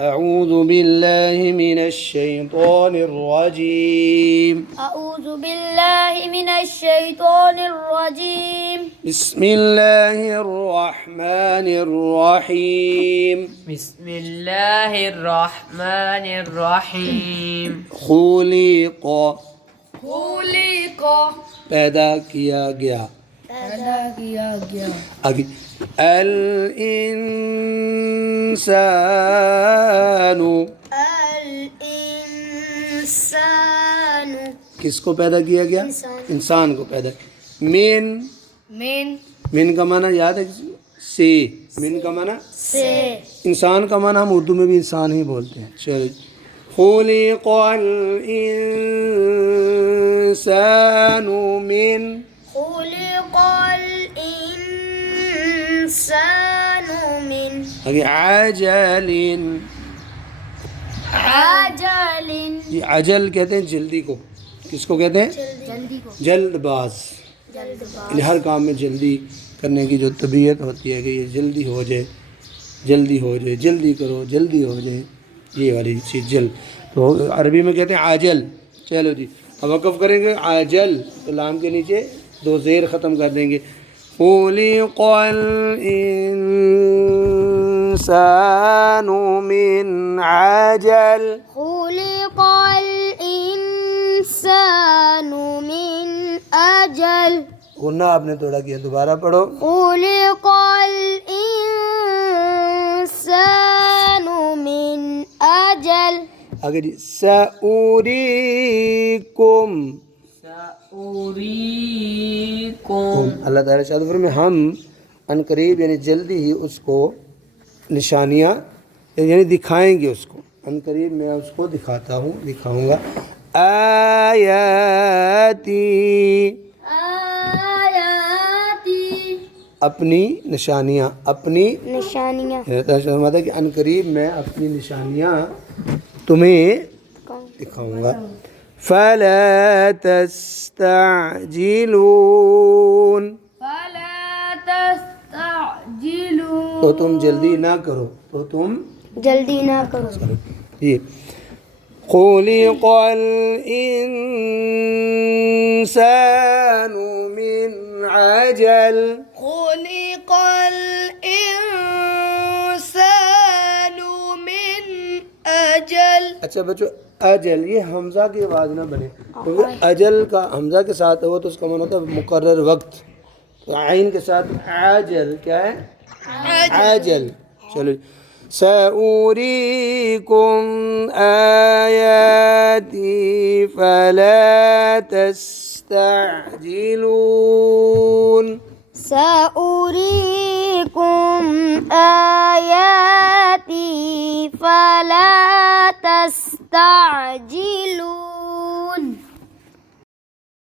أعوذ بالله من الشيطان الرجيم. أعوذ بالله من الشيطان الرجيم. بسم الله الرحمن الرحيم. بسم الله الرحمن الرحیم. خلق خلق پیدا کیا گیا. پیدا کیا گیا. آگے الانسان الانسان کس کو پیدا کیا گیا؟ انسان کو پیدا کیا. من کا معنی یاد ہے کسی کو؟ سے. من کا معنی سے. انسان کا معنی ہم اردو میں بھی انسان ہی بولتے ہیں. چلو خلق الانسان من خلق الانسان من آگے عجل. عجل یہ عجل کہتے ہیں جلدی کو. کس کو کہتے ہیں؟ جلدی کو. جلد باز. جلد باز. یعنی ہر کام میں جلدی کرنے کی جو طبیعت ہوتی ہے کہ یہ جلدی ہو جائے، جلدی ہو جائے، جلدی کرو، جلدی ہو جائے، یہ والی چیز جلد. تو عربی میں کہتے ہیں عاجل. چلو جی اب وقف کریں گے. عاجل تو لام کے نیچے دو زیر ختم کر دیں گے. خلق الانسان من عجل. خلق الانسان من اجل. غنہ آپ نے توڑا کیا. دوبارہ پڑھو. خلق الانسان من اجل. آگے جی سأوریکم. سأوریکم. اللہ تعالیٰ شاہد فرمائے ہم ان قریب یعنی جلدی ہی اس کو نشانیاں یعنی دکھائیں گے. اس کو ان قریب میں اس کو دکھاتا ہوں، دکھاؤں گا. آیاتی آیاتی اپنی نشانیاں. اپنی نشانیاں. فرماتا ہے کہ ان قریب میں اپنی نشانیاں تمہیں دکھاؤں گا. فلا تستعجلون. فلا تستعجلوا. تو تم جلدی نہ کرو. تو تم جلدی نہ کرو. جی خلق الانسان من عجل. خلق الانسان من اجل. اچھا بچوں اجل یہ حمزہ کی آواز نہ بنے کیونکہ اجل کا حمزہ کے ساتھ ہو تو اس کا معنی ہوتا ہے مقرر وقت. تو عین کے ساتھ عاجل کیا ہے؟ عاجل. چلو سأوریکم آیاتی فلا تستعجلون. سأريكم آياتي فلا تستعجلوا.